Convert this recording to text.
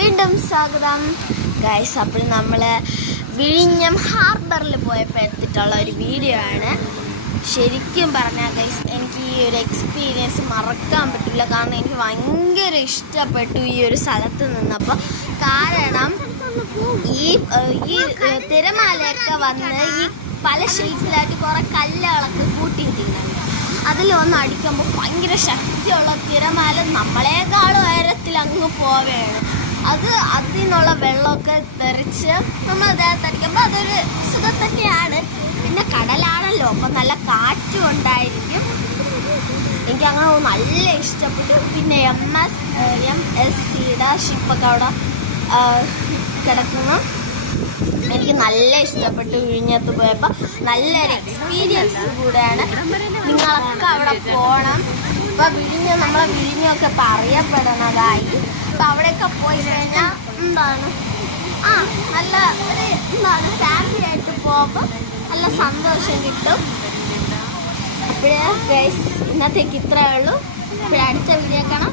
വീണ്ടും സ്വാഗതം ഗൈസ്. അപ്പോൾ നമ്മൾ വിഴിഞ്ഞം ഹാർബറിൽ പോയപ്പോൾ എടുത്തിട്ടുള്ള ഒരു വീഡിയോ ആണ്. ശരിക്കും പറഞ്ഞാൽ ഗൈസ്, എനിക്ക് ഈ ഒരു എക്സ്പീരിയൻസ് മറക്കാൻ പറ്റില്ല. കാരണം എനിക്ക് ഭയങ്കര ഇഷ്ടപ്പെട്ടു ഈ ഒരു സ്ഥലത്ത് നിന്നപ്പോൾ. കാരണം ഈ തിരമാലയൊക്കെ വന്ന് ഈ പല ഷേപ്പിലായിട്ട് കുറേ കല്ലുകളൊക്കെ കൂട്ടിയിട്ടിട്ടുണ്ട്. അതിലൊന്ന് അടിക്കുമ്പോൾ ഭയങ്കര ശക്തിയുള്ള തിരമാല നമ്മളെക്കാളും ഉയരത്തിൽ അങ്ങ് പോവുകയാണ്. അതിൽ നിന്നുള്ള വെള്ളമൊക്കെ തെറിച്ച് നമ്മൾ ദേഹത്ത് അടിക്കുമ്പോൾ അതൊരു സുഖം തന്നെയാണ്. പിന്നെ കടലാണല്ലോ, അപ്പം നല്ല കാറ്റും ഉണ്ടായിരിക്കും. എനിക്കങ്ങനെ നല്ല ഇഷ്ടപ്പെട്ടു. പിന്നെ MSCയുടെ ഷിപ്പൊക്കെ അവിടെ കിടക്കുന്നു. എനിക്ക് നല്ല ഇഷ്ടപ്പെട്ടു. വിഴിഞ്ഞത്ത് പോയപ്പോൾ നല്ലൊരു എക്സ്പീരിയൻസ് കൂടെയാണ്. നിങ്ങളൊക്കെ അവിടെ പോകണം. ഇപ്പം നമ്മളെ വിഴിഞ്ഞൊക്കെ ഇപ്പം അറിയപ്പെടണതായി. അപ്പം അവിടെയൊക്കെ പോയി കഴിഞ്ഞാൽ നല്ല ഒരു ഫാമിലി ആയിട്ട് പോകുമ്പോൾ നല്ല സന്തോഷം കിട്ടും. അപ്പോഴേ ഗൈസ്, ഇന്നത്തേക്ക് ഇത്രയേ ഉള്ളൂ. ഇപ്പോഴടുത്ത വീഡിയോ കാണാം.